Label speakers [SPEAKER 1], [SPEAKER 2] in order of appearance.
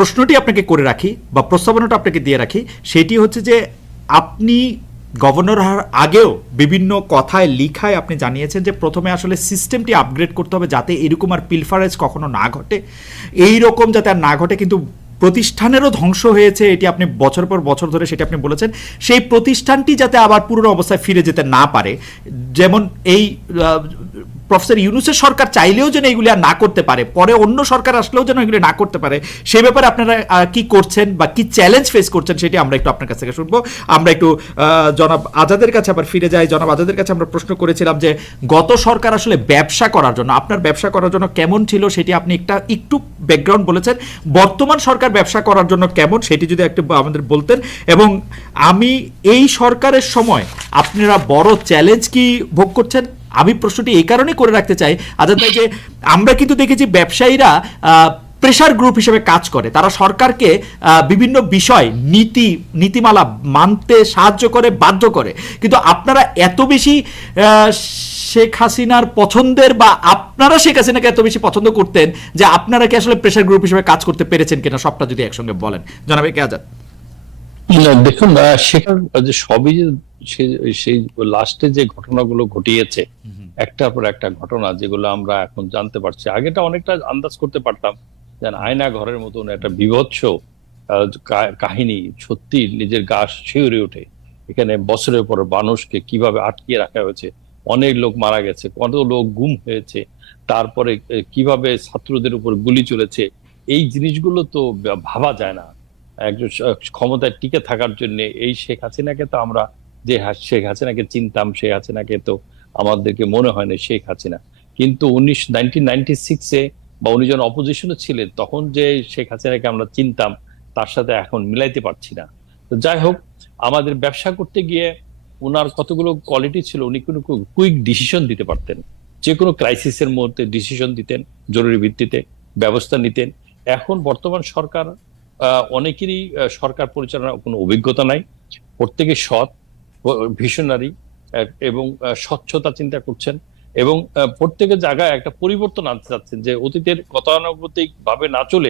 [SPEAKER 1] প্রশ্নটি আপনাকে করে রাখি বা প্রস্তাবনাটা আপনাকে দিয়ে রাখি, সেটি হচ্ছে যে আপনি গভর্নর হওয়ার আগেও বিভিন্ন কথায়, লিখায় আপনি জানিয়েছেন যে প্রথমে আসলে সিস্টেমটি আপগ্রেড করতে হবে যাতে এরকম আর পিলফারেজ কখনো না ঘটে। এই রকম যাতে আর না ঘটে কিন্তু প্রতিষ্ঠানেরও ধ্বংস হয়েছে, এটি আপনি বছর পর বছর ধরে সেটি আপনি বলেছেন। সেই প্রতিষ্ঠানটি যাতে আবার পুরনো অবস্থায় ফিরে যেতে না পারে, যেমন এই প্রফেসর ইউনুসের সরকার চাইলেও যেন এগুলি আর না করতে পারে, পরে অন্য সরকার আসলেও যেন এগুলি না করতে পারে সেই ব্যাপারে আপনারা কি করছেন বা কি চ্যালেঞ্জ ফেস করছেন সেটি আমরা একটু আপনার কাছ থেকে শুনব। আমরা একটু জনাব আজাদের কাছে আবার ফিরে যাই। জনাব আজাদের কাছে আমরা প্রশ্ন করেছিলাম যে, গত সরকার আসলে ব্যবসা করার জন্য, আপনার ব্যবসা করার জন্য কেমন ছিল সেটি আপনি একটা একটু ব্যাকগ্রাউন্ড বলেছেন। বর্তমান সরকার ব্যবসা করার জন্য কেমন সেটি যদি একটু আমাদের বলতেন এবং আমি এই সরকারের সময় আপনারা বড় চ্যালেঞ্জ কি ভোগ করছেন? আমি প্রশ্নটি এই কারণেই করে রাখতে চাই, আজাদ ভাই, যে আমরা কিন্তু দেখেছি ব্যবসায়ীরা প্রেশার গ্রুপ হিসেবে কাজ করে। তারা সরকারকে বিভিন্ন বিষয়, নীতি, নীতিমালা মানতে সাহায্য করে, বাধ্য করে। কিন্তু আপনারা এত বেশি শেখ হাসিনার পছন্দের বা আপনারা শেখ হাসিনাকে এত বেশি পছন্দ করতেন যে আপনারা কি আসলে প্রেশার গ্রুপ হিসেবে কাজ করতে পেরেছেন কিনা সবটা যদি একসঙ্গে বলেন। জানাবে কে আজাদ?
[SPEAKER 2] না, দেখুন যে সবই যে সেই লাস্টে যে ঘটনাগুলো ঘটিয়েছে একটার পর একটা ঘটনা যেগুলো আমরা এখন জানতে পারছি। আগেটা অনেকটা আন্দাজ করতে পারতাম যেন আয়না ঘরের মতন একটা বিভৎস কাহিনী সত্যি নিজের গা শিউরে ওঠে। এখানে বছরের পর মানুষকে কীভাবে আটকিয়ে রাখা হয়েছে অনেক লোক মারা গেছে কত লোক গুম হয়েছে তারপরে কীভাবে ছাত্রদের উপর গুলি চলেছে এই জিনিসগুলো তো ভাবা যায় না। একজন ক্ষমতায় টিকে থাকার জন্য এই শেখ হাসিনাকে তো আমরা যে শেখ হাসিনাকে চিনতাম শেখ হাসিনাকে তো আমাদেরকে মনে হয় না শেখ হাসিনা। কিন্তু উনিশ নাইনটিন নাইনটি সিক্সে বা উনি যখন অপোজিশনে ছিলেন, তখন যে শেখ হাসিনাকে আমরা চিনতাম, তার সাথে এখন মিলাইতে পারছি না। তো যাই হোক, আমাদের ব্যবসা করতে গিয়ে ওনার কতগুলো কোয়ালিটি ছিল, উনি কোনো কুইক ডিসিশন দিতে পারতেন। যে কোনো ক্রাইসিসের মধ্যে ডিসিশন দিতেন, জরুরি ভিত্তিতে ব্যবস্থা নিতেন। এখন বর্তমান সরকার অনেকেরই সরকার পরিচালনার কোনো অভিজ্ঞতা নাই। প্রত্যেকে সৎ ভিশনারি এবং স্বচ্ছতা চিন্তা করছেন এবং প্রত্যেকের জায়গায় একটা পরিবর্তন আনতে চাচ্ছেন যে অতীতের গতানুগতিক ভাবে না চলে